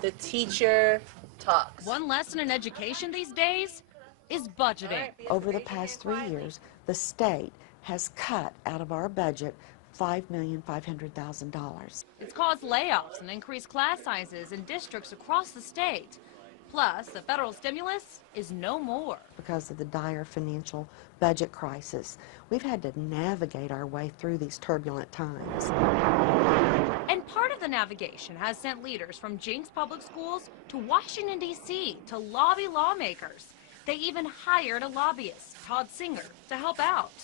The teacher talks. One lesson in education these days is budgeting. Over the past 3 years, the state has cut out of our budget $5,500,000. It's caused layoffs and increased class sizes in districts across the state. Plus, the federal stimulus is no more. Because of the dire financial budget crisis, we've had to navigate our way through these turbulent times. And part of the navigation has sent leaders from Jenks Public Schools to Washington, D.C. to lobby lawmakers. They even hired a lobbyist, Todd Singer, to help out.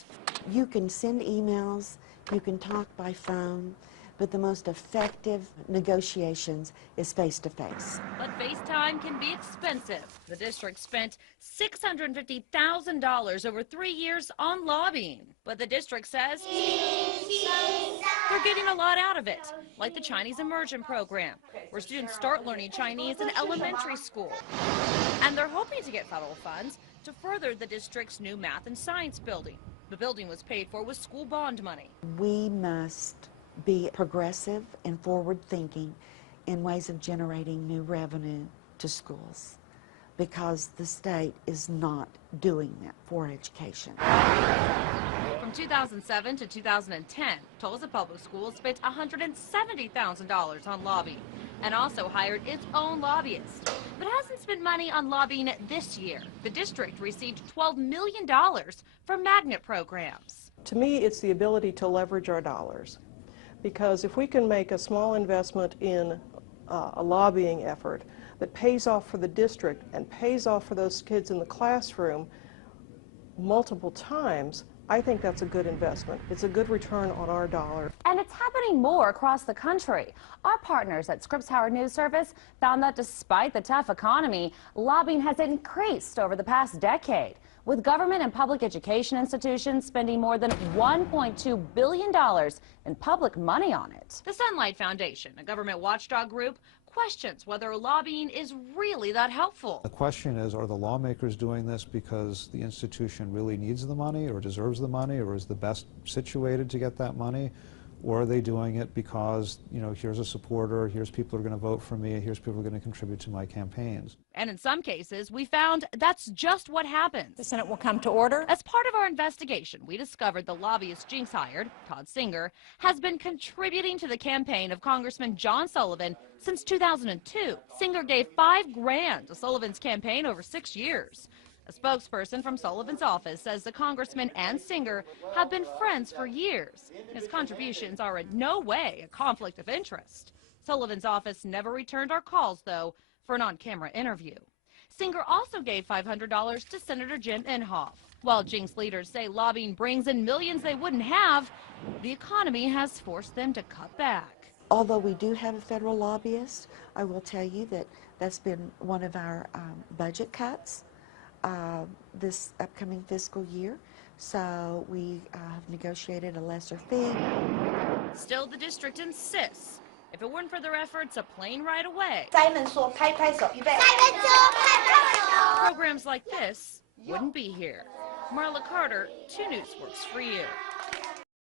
You can send emails, you can talk by phone, but the most effective negotiations is face-to-face. But FaceTime can be expensive. The district spent $650,000 over 3 years on lobbying. But the district says they're getting a lot out of it, like the Chinese Immersion program, where students start learning Chinese in elementary school. And they're hoping to get federal funds to further the district's new math and science building. The building was paid for with school bond money. We must be progressive and forward-thinking in ways of generating new revenue to schools, because the state is not doing that for education. From 2007 to 2010, Tulsa Public Schools spent $170,000 on lobbying and also hired its own lobbyist, but hasn't spent money on lobbying this year. The district received $12 million for magnet programs. To me, it's the ability to leverage our dollars, because if we can make a small investment in a lobbying effort that pays off for the district and pays off for those kids in the classroom multiple times, I think that's a good investment. It's a good return on our dollar. And it's happening more across the country. Our partners at Scripps Howard News Service found that despite the tough economy, lobbying has increased over the past decade, with government and public education institutions spending more than $1.2 billion in public money on it. The Sunlight Foundation, a government watchdog group, questions whether lobbying is really that helpful. The question is, are the lawmakers doing this because the institution really needs the money or deserves the money or is the best situated to get that money? Or are they doing it because, you know, here's a supporter, here's people who are going to vote for me, here's people who are going to contribute to my campaigns? And in some cases, we found that's just what happens. The Senate will come to order. As part of our investigation, we discovered the lobbyist Jenks hired, Todd Singer, has been contributing to the campaign of Congressman John Sullivan since 2002. Singer gave $5 grand to Sullivan's campaign over 6 years. A spokesperson from Sullivan's office says the congressman and Singer have been friends for years. His contributions are in no way a conflict of interest. Sullivan's office never returned our calls, though, for an on-camera interview. Singer also gave $500 to Senator Jim Inhofe. While Jenks leaders say lobbying brings in millions they wouldn't have, the economy has forced them to cut back. Although we do have a federal lobbyist, I will tell you that that's been one of our budget cuts this upcoming fiscal year. So we have negotiated a lesser fee. Still, the district insists if it weren't for their efforts, a plane ride away. Programs like this wouldn't be here. Marla Carter, 2 News works for you.